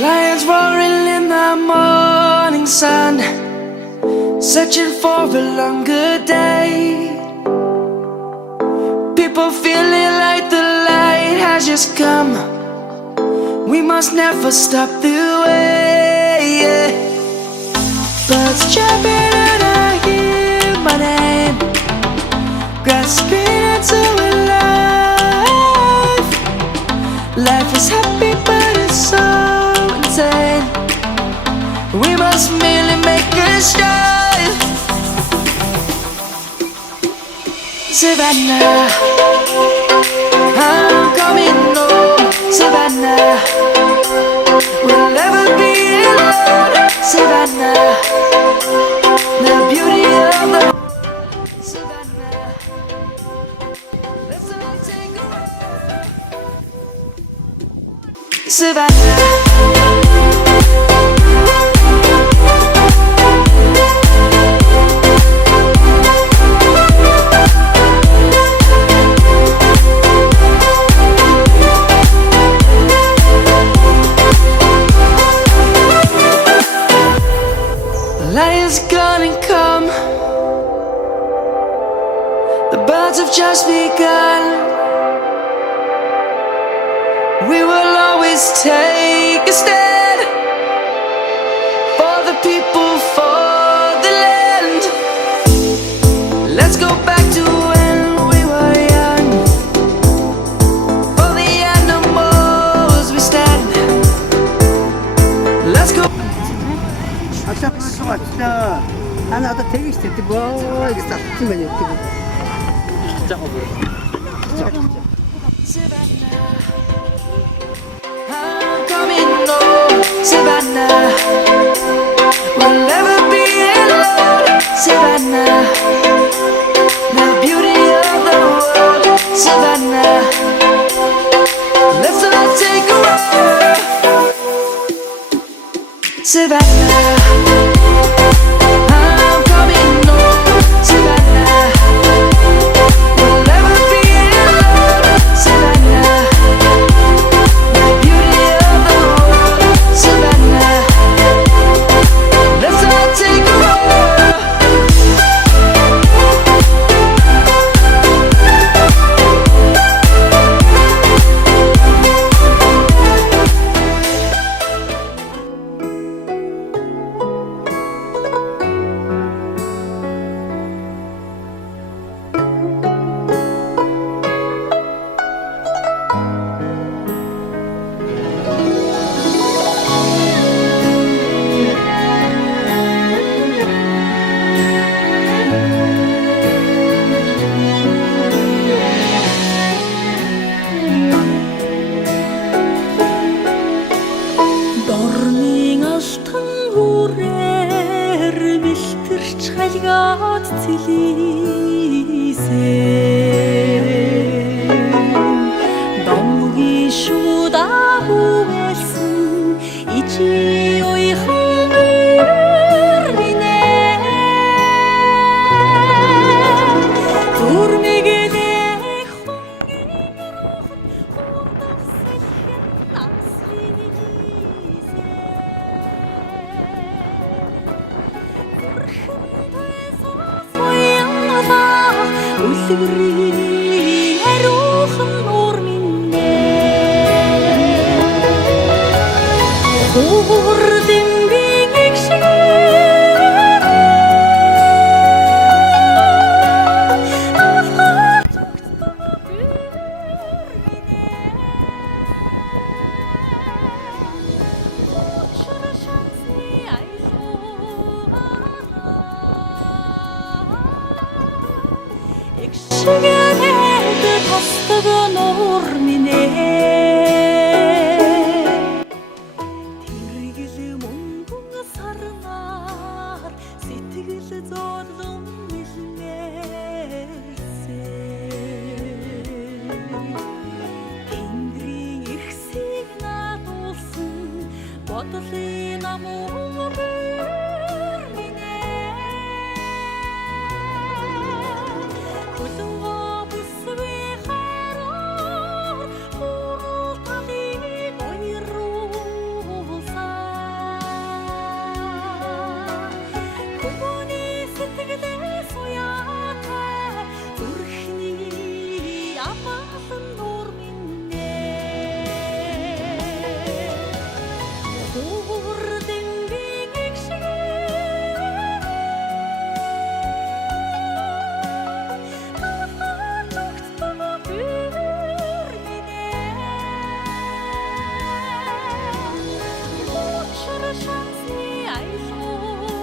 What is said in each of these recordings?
Lions roaring in the morning sun, searching for a longer day. People feeling like the light has just come. We must never stop the way, yeah. Birds jumping and I hear my name, grasping into a life. Life is happy but it's so insane. We must merely make a start. Savannah, I'm coming home. Savannah, we'll never be alone. Savannah, the beauty of the Savannah, let's all take a ride. Savannah. Lion's gonna come. The birds have just begun. We will always take a stand for the people, for the land. Let's go back to when we were young. For the animals we stand. Let's go. 진짜 하나 더 되게 싫대 뭐 이렇게 싹 찍으면 이렇게 진짜 Savannah, I'm coming home. Savannah, we'll never be alone. Savannah, the beauty of the world. Savannah, let's all take a ride. Savannah, I'm coming home. Savannah, we'll never be alone. Savannah, the beauty of the world. Savannah, let's all take a ride. Дорны алтан хүрээр бэлтэрч халгаад цэлийсэн домгийн шууд ахуулсан ичи уйхан минь турмигдэх үлгэрийн хариухан нуур минь хурдан бийг шиг Шигэнэд тасдаг нуур минь тэр бодлын амуу бүрминэ хүлэн бүсгүй хараар хурал талыг ойруулсан хүмүүний сэтгэлээ суяатай зүрхний амгалан нуур минь Хүрдэн бигэг шиг Тавхар чогцтоо бүрминэ Учир шансны айлгаараа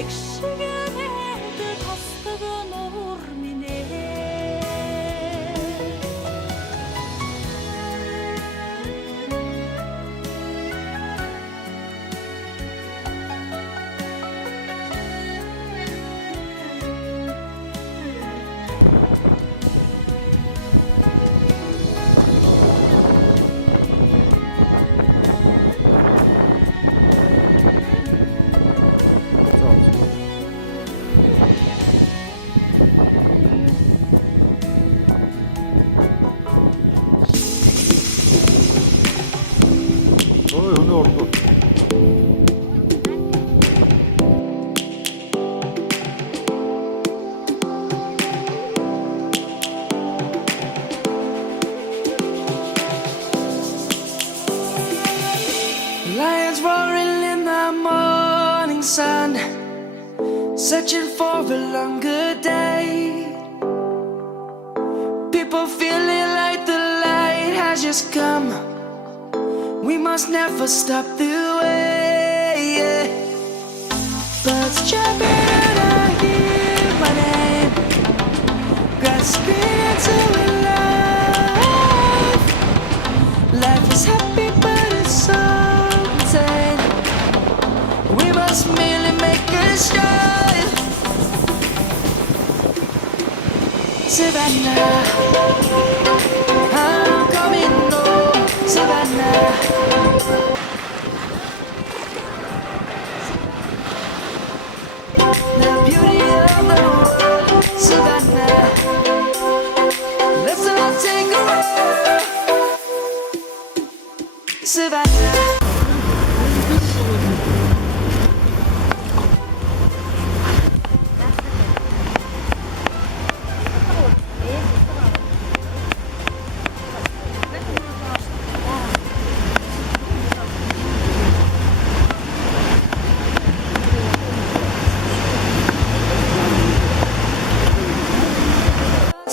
Экшигэнэд тасдаг нуур минь Önü orada. Lions roaring in the morning sun, searching for a longer day. People feeling like the light has just come. We must never stop the way. Yeah. Birds chirping and I hear my name, grasping into life. Life is happy, but it's so insane. We must merely make a start. Savannah, I'm coming home. Savannah. The beauty of the world, Savannah. Let's all take a ride, Savannah.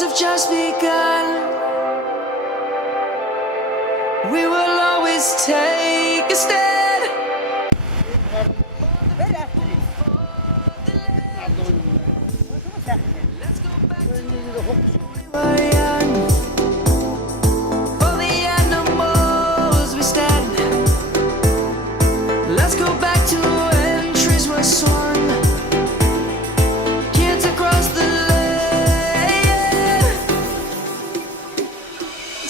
Have just begun. We will always take a stand. Let's go back to when we were young. For the animals we stand. Let's go back to when trees were swung. Kids across the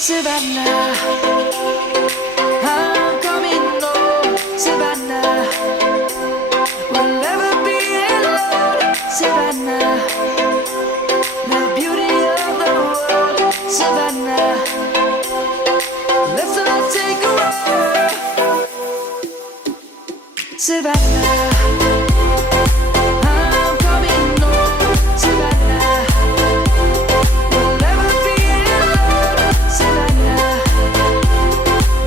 Savannah, I'm coming home, Savannah. We'll never be alone, Savannah. The beauty of the world, Savannah. Let's all take a ride, Savannah. I'm coming home, Savannah. We'll never be alone, Savannah.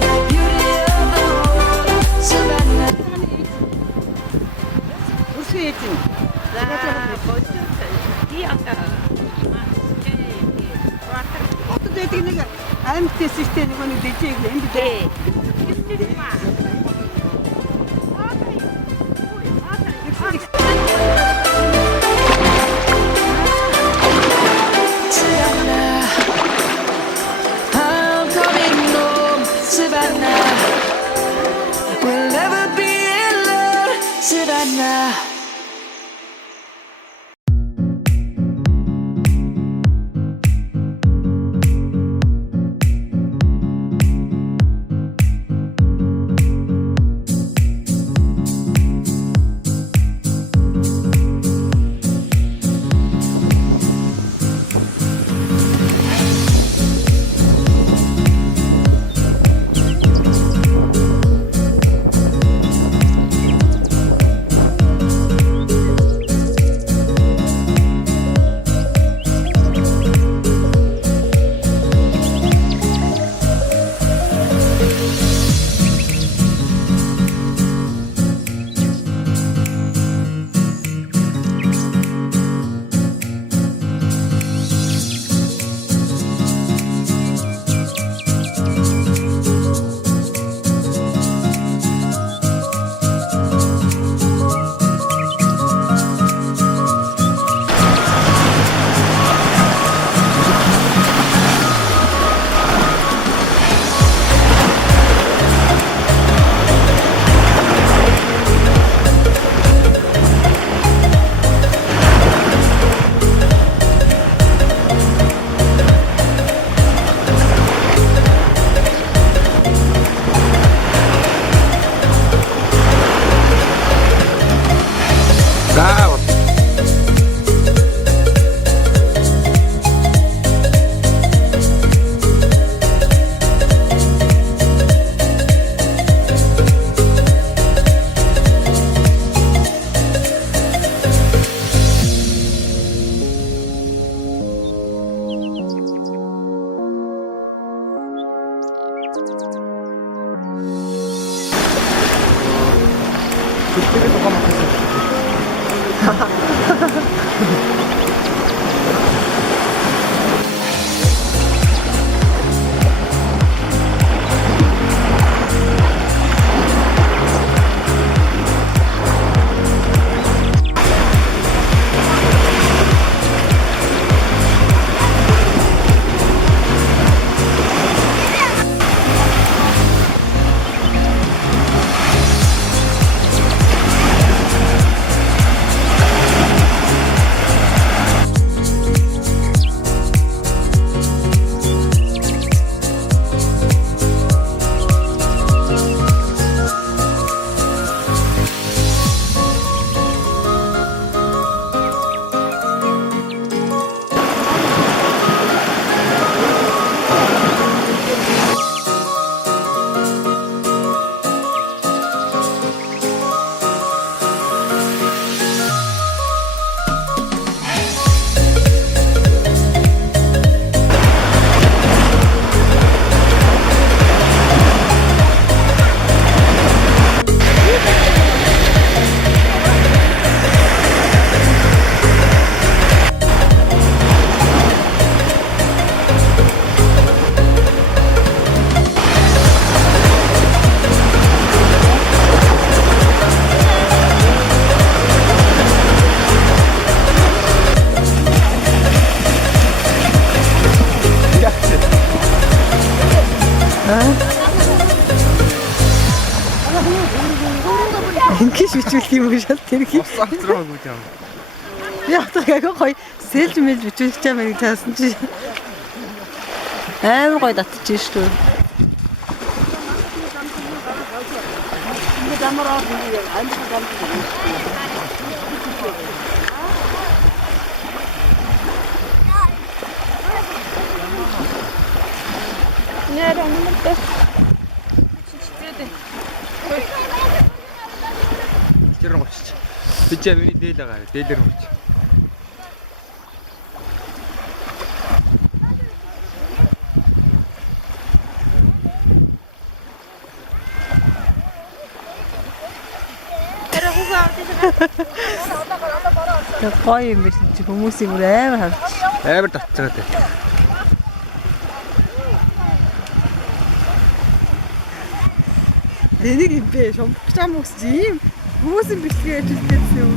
The beauty of the world, Savannah. Bursu eğitim. 어떤 애들이 안 됐을 때는 이거는 내 책이야. 힘들대. Savannah, I'm coming home, Savannah. We'll never be alone, Savannah. 그때도 까먹었어. Ингэж бичүүлдэг юм шиг тэрхий. Sak 들어가고 그냥. Яалтайгаа гоё сэлж мэл бичүүлж чам энийг таасан чи. Амар гоё татчих шүү. 이런 거 진짜. 진짜 웬이 내다가 내대로 먹지. Гоё юм биш чи хүмүүсийн бүр амар хавч. 에버 다 들었대. Энийг юм бэ? Шомбогч ам өгс ийм хүмүүсийн бичлэгээ ажилласан юм.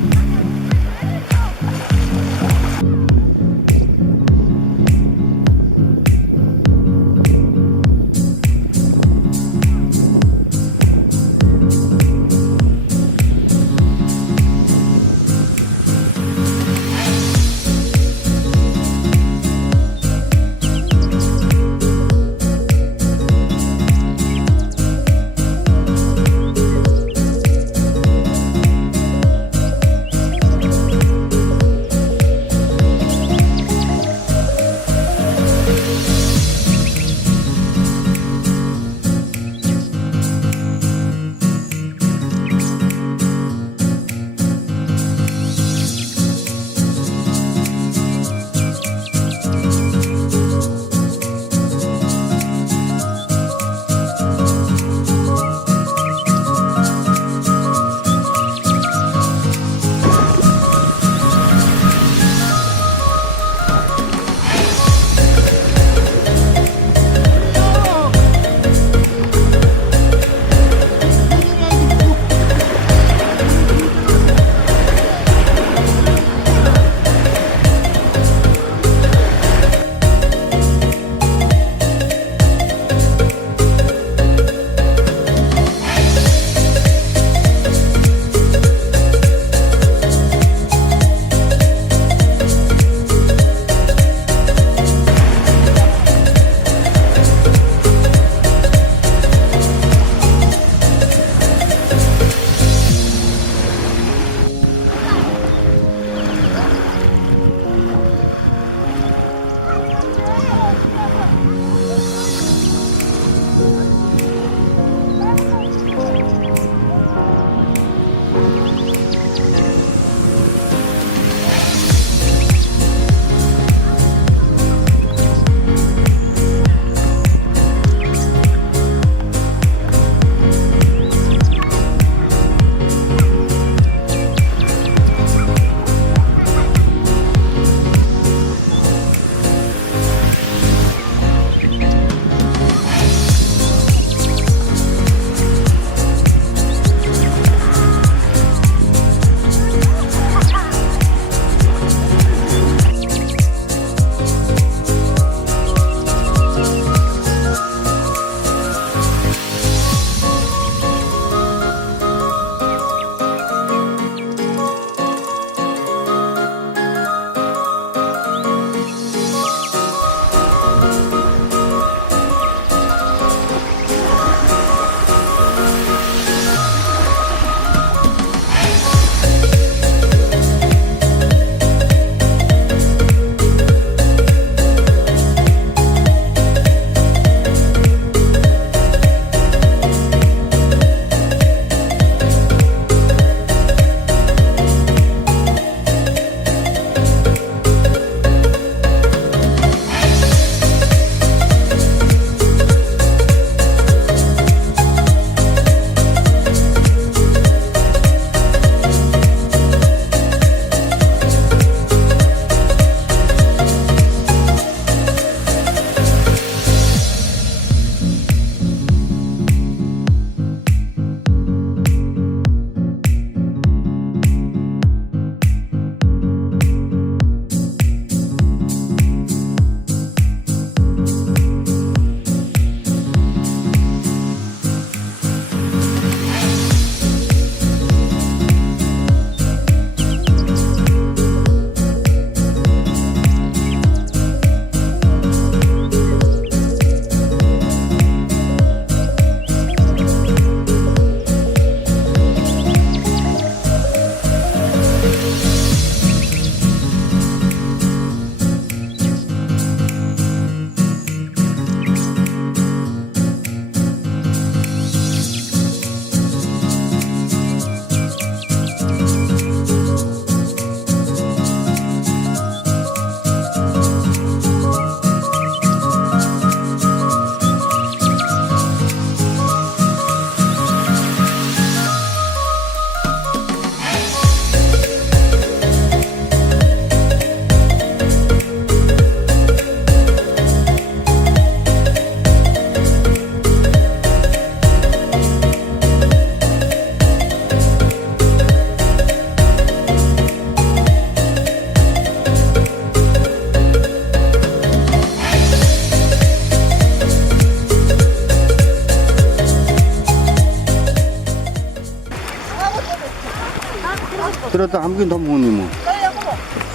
들어도 아무긴 더 먹니 뭐.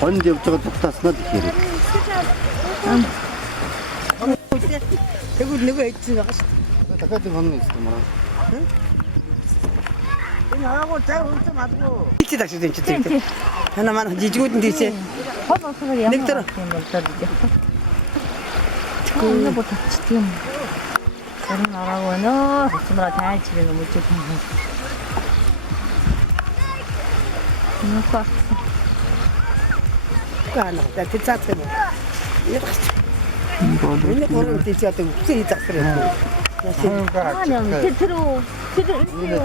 언제부터 덥다스나 디케리. 대구 내가 있지 나갔어. 다카트 먹는 있어 뭐라. 나하고 잘 웃지 마고. 이치 닥치 된 치트. 하나만 지지고 있는데 이제. 넥터라. 그거보다 지금 다른 나라고는 무슨말 다 집에는 못 찍고 그러니까 하나. 나 대짜트 뭐. 맨날 걸을 때 있지 않다고 무슨 이 짝스래. 아니야 밑으로 이래.